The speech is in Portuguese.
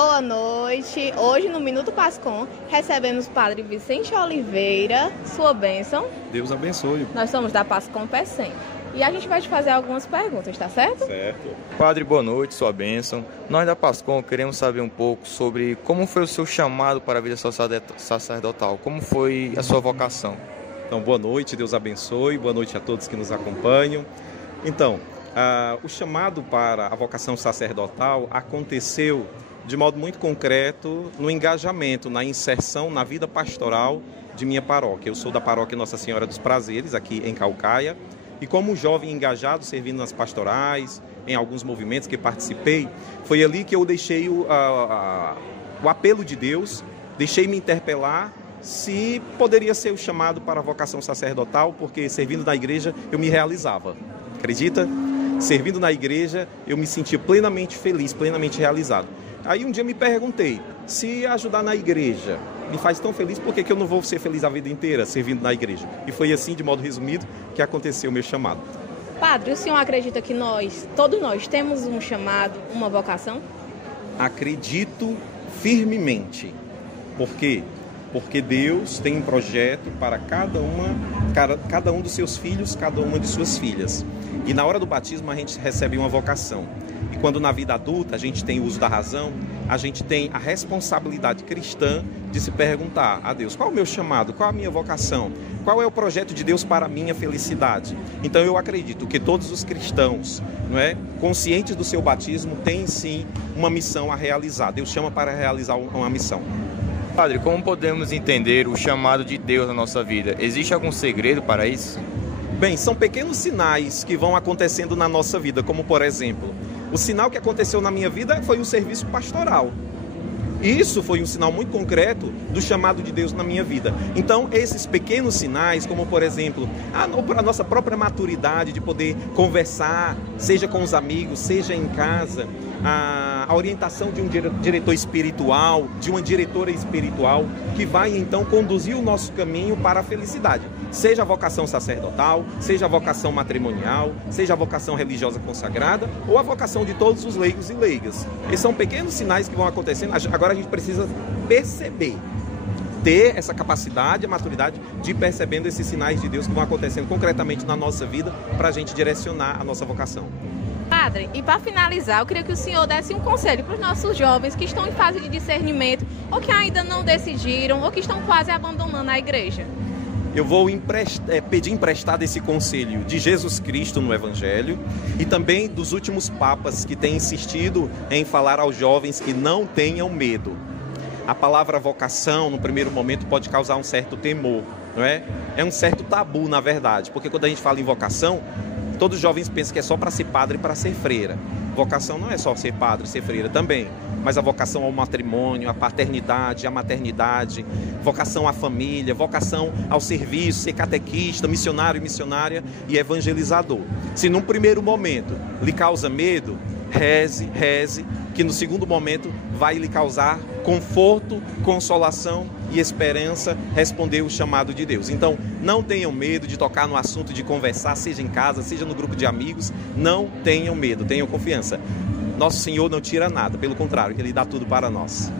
Boa noite. Hoje no Minuto Pascom recebemos o Padre Vicente Oliveira. Sua bênção. Deus abençoe. Nós somos da Pascom Pecém. E a gente vai te fazer algumas perguntas, tá certo? Certo. Padre, boa noite, sua bênção. Nós da Pascom queremos saber um pouco sobre como foi o seu chamado para a vida sacerdotal, como foi a sua vocação. Então, boa noite, Deus abençoe. Boa noite a todos que nos acompanham. Então, o chamado para a vocação sacerdotal aconteceu de modo muito concreto no engajamento, na inserção na vida pastoral de minha paróquia. Eu sou da paróquia Nossa Senhora dos Prazeres, aqui em Caucaia, e como jovem engajado, servindo nas pastorais, em alguns movimentos que participei, foi ali que eu deixei o apelo de Deus, deixei-me interpelar se poderia ser o chamado para a vocação sacerdotal, porque servindo na igreja eu me realizava. Acredita? Servindo na igreja eu me sentia plenamente feliz, plenamente realizado. Aí um dia me perguntei, se ajudar na igreja me faz tão feliz, por que eu não vou ser feliz a vida inteira servindo na igreja? E foi assim, de modo resumido, que aconteceu o meu chamado. Padre, o senhor acredita que todos nós temos um chamado, uma vocação? Acredito firmemente. Por quê? Porque Deus tem um projeto para cada um dos seus filhos, cada uma de suas filhas. E na hora do batismo a gente recebe uma vocação. E quando na vida adulta a gente tem o uso da razão, a gente tem a responsabilidade cristã de se perguntar a Deus, qual é o meu chamado, qual é a minha vocação, qual é o projeto de Deus para a minha felicidade. Então eu acredito que todos os cristãos, conscientes do seu batismo, têm sim uma missão a realizar. Deus chama para realizar uma missão. Padre, como podemos entender o chamado de Deus na nossa vida? Existe algum segredo para isso? Bem, são pequenos sinais que vão acontecendo na nossa vida, como por exemplo, o sinal que aconteceu na minha vida foi o serviço pastoral. Isso foi um sinal muito concreto do chamado de Deus na minha vida. Então, esses pequenos sinais, como por exemplo, a nossa própria maturidade de poder conversar, seja com os amigos, seja em casa, a orientação de um diretor espiritual, de uma diretora espiritual, que vai então conduzir o nosso caminho para a felicidade. Seja a vocação sacerdotal, seja a vocação matrimonial, seja a vocação religiosa consagrada ou a vocação de todos os leigos e leigas. Esses são pequenos sinais que vão acontecendo. Agora a gente precisa perceber, ter essa capacidade, a maturidade de ir percebendo esses sinais de Deus que vão acontecendo concretamente na nossa vida para a gente direcionar a nossa vocação. Padre, e para finalizar, eu queria que o senhor desse um conselho para os nossos jovens que estão em fase de discernimento ou que ainda não decidiram ou que estão quase abandonando a igreja. Eu vou pedir emprestado esse conselho de Jesus Cristo no Evangelho e também dos últimos papas que têm insistido em falar aos jovens que não tenham medo. A palavra vocação, no primeiro momento, pode causar um certo temor, não é? É um certo tabu, na verdade, porque quando a gente fala em vocação, todos os jovens pensam que é só para ser padre e para ser freira. Vocação não é só ser padre e ser freira também, mas a vocação ao matrimônio, à paternidade, à maternidade, vocação à família, vocação ao serviço, ser catequista, missionário e missionária e evangelizador. Se num primeiro momento lhe causa medo, reze, que no segundo momento vai lhe causar conforto, consolação e esperança, responder o chamado de Deus. Então, não tenham medo de tocar no assunto, de conversar, seja em casa, seja no grupo de amigos, não tenham medo, tenham confiança. Nosso Senhor não tira nada, pelo contrário, Ele dá tudo para nós.